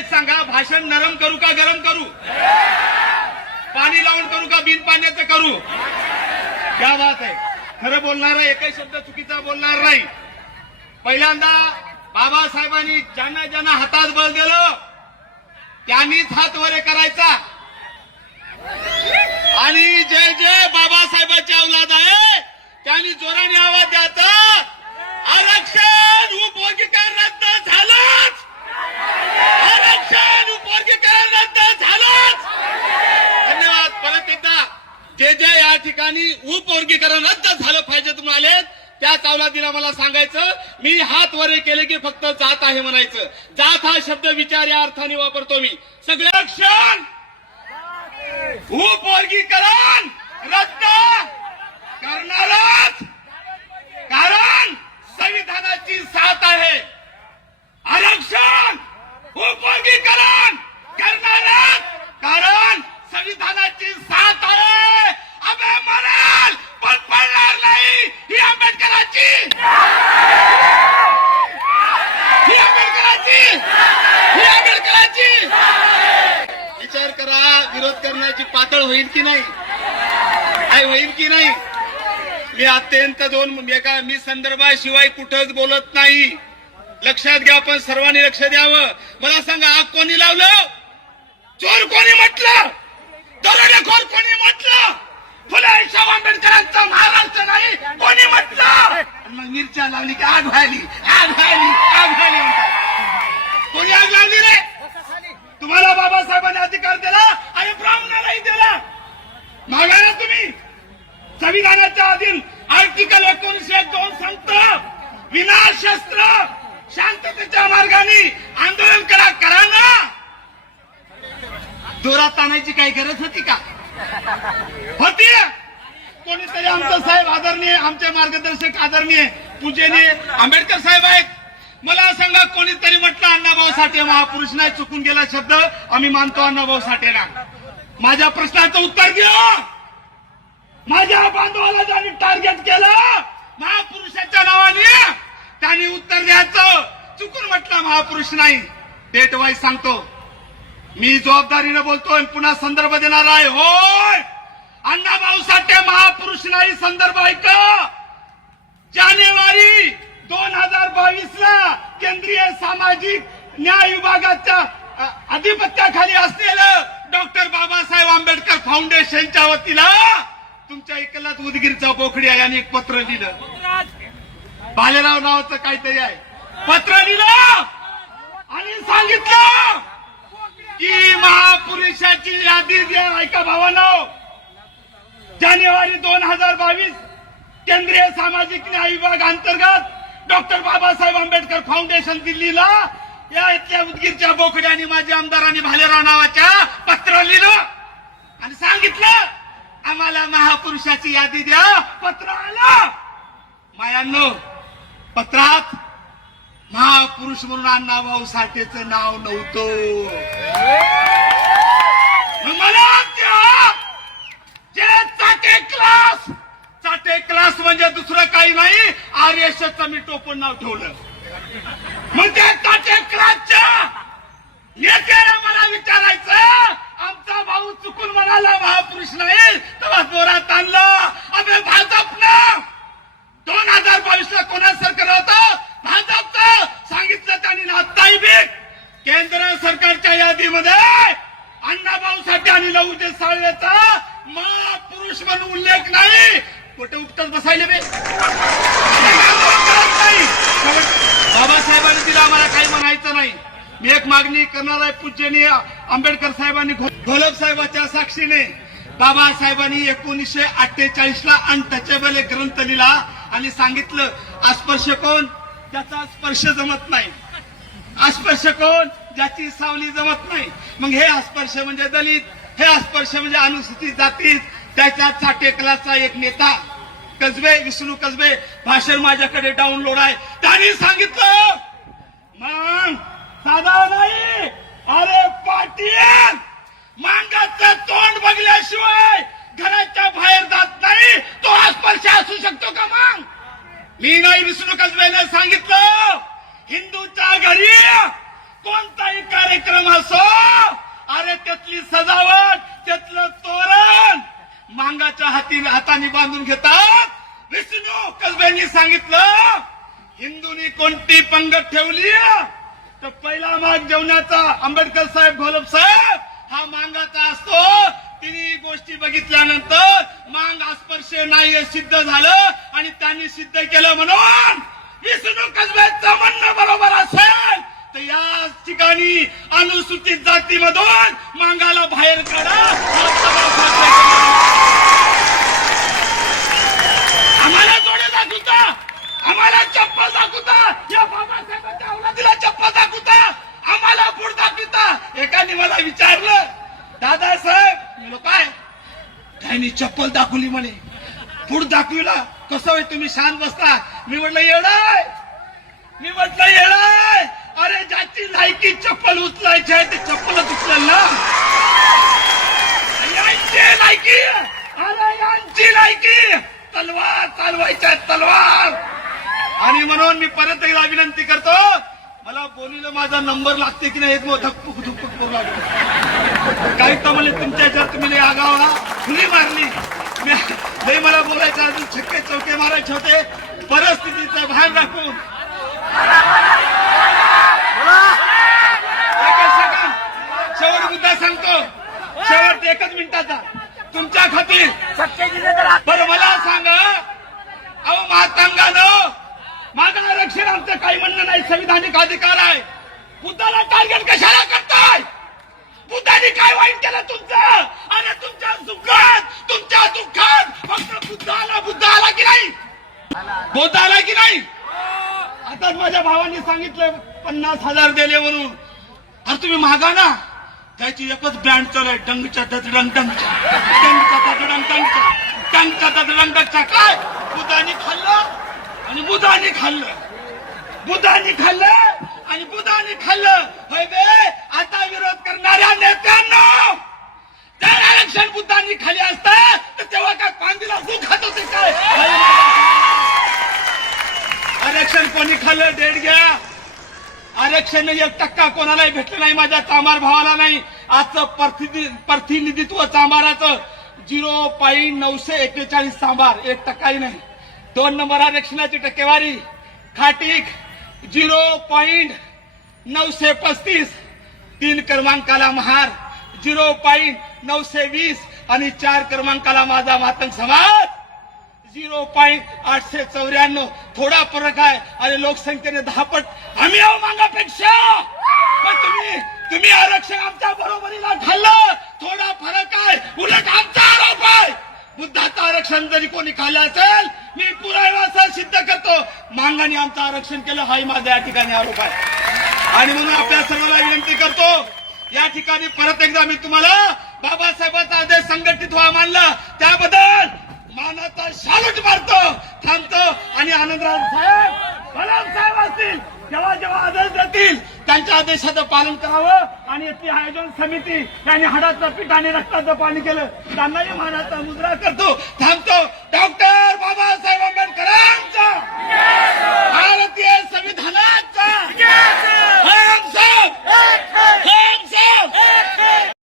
एक सांगा, भाषण नरम करू का गरम करू? पाणी लावून करू का बिन पाण्याचं करू? क्या बात आहे. खरं बोलणारा एकही शब्द चुकीचा बोलणार नाही. पहिल्यांदा बाबासाहेबांनी ज्यांना ज्यांना हातात बळ दिलं त्यांनीच हात वरे करायचा. आणि जे जे बाबासाहेबांची औलाद आहे त्यांनी जोराने आवाज द्यायचा, आरक्षण उपवर्गीकरण रद्द झालंच, आरक्षण उपवर्गीकरण रद्द झालंच. धन्यवाद. परत एकदा जे जे या ठिकाणी उपवर्गीकरण रद्द झालं पाहिजे तुम्ही आलेत त्याच औलादीला मला सांगायचं, मी हात वरे केले की फक्त जात आहे म्हणायचं. जात हा शब्द विचार या अर्थाने वापरतो मी. सगळे आरक्षण उपवर्गीकरण रद्द करणारच, कारण संविधानाची साथ आहे. आरक्षण उपवर्गीकरण करणारच, कारण संविधानाची साथ आहे. अबे मरेल पण पडणार नाही. ही आंबेडकरांची, ही आंबेडकरांची, ही आंबेडकरांची. विचार करा, विरोध करण्याची पातळ होईल की नाही? काय होईल की नाही? मी अत्यंत मी संदर्भाशिवाय कुठंच बोलत नाही. लक्षात घ्या, आपण सर्वांनी लक्ष द्यावं. मला सांगा, आग कोणी लावलं? चोर कोणी म्हटलं? दरोडेखोर कोणी म्हटलं? फुले शाहू आंबेडकरांचा महाराष्ट्र नाही कोणी म्हटलं? मग मिरच्या लावली की आग व्हायली, आग व्हायली, आग व्हायली म्हणतात. कोणी आग लावली रे? तुम्हाला बाबासाहेबांनी अधिकार दिला आणि ब्राह्मणालाही दिला. मागा तुम्ही संविधानाच्या अधीन आर्टिकल 19(1)(2) सांगतं, विनाशस्त्र शांततेच्या मार्गाने आंदोलन करा ना. जोरात आणायची काही गरज होती का? होती. कोणीतरी आमचं साहेब आदरणीय, आमचे मार्गदर्शक आदरणीय पूजनीय आंबेडकर साहेब आहेत. मला सांगा, कोणीतरी म्हटलं अण्णाभाऊ साठे महापुरुष नाही, चुकून गेला शब्द, आम्ही मानतो अण्णाभाऊ साठेला. माझ्या प्रश्नाचं उत्तर द्या. माझ्या बांधवाला ज्यांनी टार्गेट केलं महापुरुषाच्या नावाने, त्यांनी उत्तर द्यायचं. चुकून म्हटलं महापुरुष नाही. डेट वाईज सांगतो, मी जबाबदारीने बोलतोय, पुन्हा संदर्भ देणार आहे. होय, अण्णाभाऊ साठे महापुरुष नाही. संदर्भ ऐका. जानेवारी 2022ला केंद्रीय सामाजिक न्याय विभागाच्या अधिपत्याखाली असलेलं डॉक्टर बाबासाहेब आंबेडकर फाउंडेशनच्या वतीला तुमच्या एकलाच उदगीरचा बोकड्या यांनी एक पत्र लिहिलं. बालेराव नावाचं काहीतरी आहे. पत्र लिहिलं आणि सांगितलं की महापुरुषाची यादी द्या. ऐका भावांनो, जानेवारी 2022 केंद्रीय सामाजिक न्याय विभाग अंतर्गत डॉक्टर बाबासाहेब आंबेडकर फाउंडेशन दिल्लीला या इथल्या उदगीरच्या बोकड्याने माझ्या आमदारांनी भालेराव नावाच्या पत्र लिहिलं आणि सांगितलं आम्हाला महापुरुषाची यादी द्या. पत्र आलं. मायांनो, पत्रात महापुरुष म्हणून अण्णाभाऊ साठेचं नाव नव्हतं. मला जे चाटे क्लास, चाटे क्लास म्हणजे दुसरं काही नाही, आरएसएसचं मी टोपण नाव ठेवलं. मग त्या चाटे क्लासच्या नेत्याला मला विचारायचं, आमचा भाऊ चुकून म्हणाला महापुरुष नाही, तेव्हा जोरात आणलं. अबे भाजपनं 2022ला कोणा सरकार होतं? भाजपचं. सांगितलं त्यांनी नाताई बी केंद्र सरकारच्या यादीमध्ये अण्णाभाऊ साठे आणि लहुजी साळवेचा महापुरुष म्हणून उल्लेख नाही. कुठे उपटत बसायले बे? बाबासाहेबांनी दिला, आम्हाला काही म्हणायचं नाही. मी एक मागणी करणार आहे. पूजनीय आंबेडकर साहेबांनी घोलप साहेबांच्या साक्षीने बाबासाहेबांनी 1948ला अनटचेबल एक ग्रंथ लिहिला आणि सांगितलं अस्पर्श कोण? ज्याचा स्पर्श जमत नाही. अस्पर्श कोण? ज्याची सावली जमत नाही. मग हे अस्पर्श म्हणजे दलित, हे अस्पर्श म्हणजे अनुसूचित जाती. त्याच्या चाटे क्लासचा एक नेता कसबे, विष्णू कसबे, भाषण माझ्याकडे डाउनलोड आहे. त्यांनी सांगितलं मग साधा नाही, अरे पाटील, मांगाचं तोंड बघल्याशिवाय घराच्या बाहेर जात नाही, तो अस्पर्श असू शकतो का? मग मी नाही, विष्णू कसबेने सांगितलं हिंदूच्या घरी कोणताही कार्यक्रम असो, अरे त्यातली सजावट, त्यातलं तोरण मांगाच्या हाताने बांधून घेतात. विष्णू कसब्यांनी सांगितलं, हिंदूंनी कोणती पंगत ठेवली तर पहिला माग जेवणाचा आंबेडकर साहेब, घोलप साहेब हा मांगाचा असतो. तिन्ही गोष्टी बघितल्यानंतर मांग अस्पर्श्य नाही हे सिद्ध झालं आणि त्यांनी सिद्ध केलं. म्हणून विष्णू कसब्यांचं म्हणणं बरोबर असेल तर या ठिकाणी अनुसूचित जातीमधून मांगाला बाहेर काढा. आम्हाला जोडे दाखवता, आम्हाला चप्पल दाखवता, या बाबासाहेबांच्या अवलादीला चप्पल दाखवता, आम्हाला पुढ दाखवता. एकाने मला विचारलं, दादासाहेब म्हणलो काय, त्यांनी चप्पल दाखवली म्हणे, पुढ दाखविला कसं होय, तुम्ही शांत बसता. मी म्हटलं येडाय, मी म्हटलं येडाय. अरे ज्याची लायकी चप्पल उचलायची आहे ते चप्पलच उचलेल ना. यांची लायकी, अरे यांची लायकी तलवार चालवायच्या, तलवार. आणि म्हणून मी परत एकदा विनंती करतो, मला बोलीला माझा नंबर लागते की नाही मग धक्कूक धुकूक करू लागतो. काही तर म्हणजे तुमच्या ह्याच्यावर तुम्ही आगावा खुली मारली, लई मला बोलायचं, अजून छक्के चौके मारायचे होते. परिस्थितीचं भान राखून शेवट मुद्दा सांगतो, शेवट एकच मिनिटाचा तुमच्या खातीर. बरं मला सांगा, अहो मातांगानं, माझं आरक्षण आमचं काही म्हणणं नाही, संविधानिक अधिकार आहे. बुद्धाला टार्गेट कशाला करताय? बुद्धाने काय वाईट केलं तुमचं? अरे तुमच्या सुखात, तुमच्या दुःखात फक्त बुद्ध आला की नाही? बुद्ध आला की नाही? आता माझ्या भावाने सांगितलं 50,000 दिले म्हणून. अरे तुम्ही मागा ना, त्याची एकच ब्रँड चालू आहे, डंगच्या डंगच्या, डंगच्या डंगच्या, डंगच्या डंगच्या. काय बुद्धानी खाल्लं आणि बुद्धानी खाल्लं, बुद्धानी खाल्लं आणि बुद्धानी खाल्लं. होय बे, आता विरोध करणाऱ्या नेत्यांनो, जर आरक्षण बुद्धांनी खाली असतं तर तेव्हा काय पांदीला खूप खात होते काय? आरक्षण कोणी खाल्लं? डेट घ्या. आरक्षण 1% कोणालाही भेटलं नाही, माझ्या चांभार भावाला नाही. आजचं प्रतिनिधित्व चांभाराचं 0.941 चांभार, 1%ही नाही. 2 नंबर आरक्षणाची टक्केवारी खाटीक 0.935, 3 क्रमांकाला महार 0.920 आणि 4 क्रमांकाला माझा मातंग समाज 0.894. थोडा फरक आहे आणि लोकसंख्येने 10 पट आम्ही आहो मागापेक्षा. पण तुम्ही आरक्षण आमच्या बरोबरीला खाल्लं, थोडा फरक आहे. उलट आमचा आरोप आहे, बुद्धाचं आरक्षण जरी कोणी खाल्लं असेल, मी पुरावा सिद्ध करतो, मांगाने आमचं आरक्षण केलं, हाही माझा या ठिकाणी आरोप आहे. आणि म्हणून आपल्या सर्वांना विनंती करतो, या ठिकाणी परत एकदा मी तुम्हाला बाबासाहेबांचा आदेश संघटित व्हा मानला त्याबद्दल मानाचा शालूट मारतो, थांबतो. आणि आनंदराव साहेब, कलाम साहेब असतील, जेव्हा जेव्हा आदेश देतील त्यांच्या आदेशाचं पालन करावं. आणि ती आयोजन समिती त्यांनी हाडाचं पीठ आणि रक्ताचं पाणी केलं, त्यांनाही मानाचा मुजरा करतो. थांब.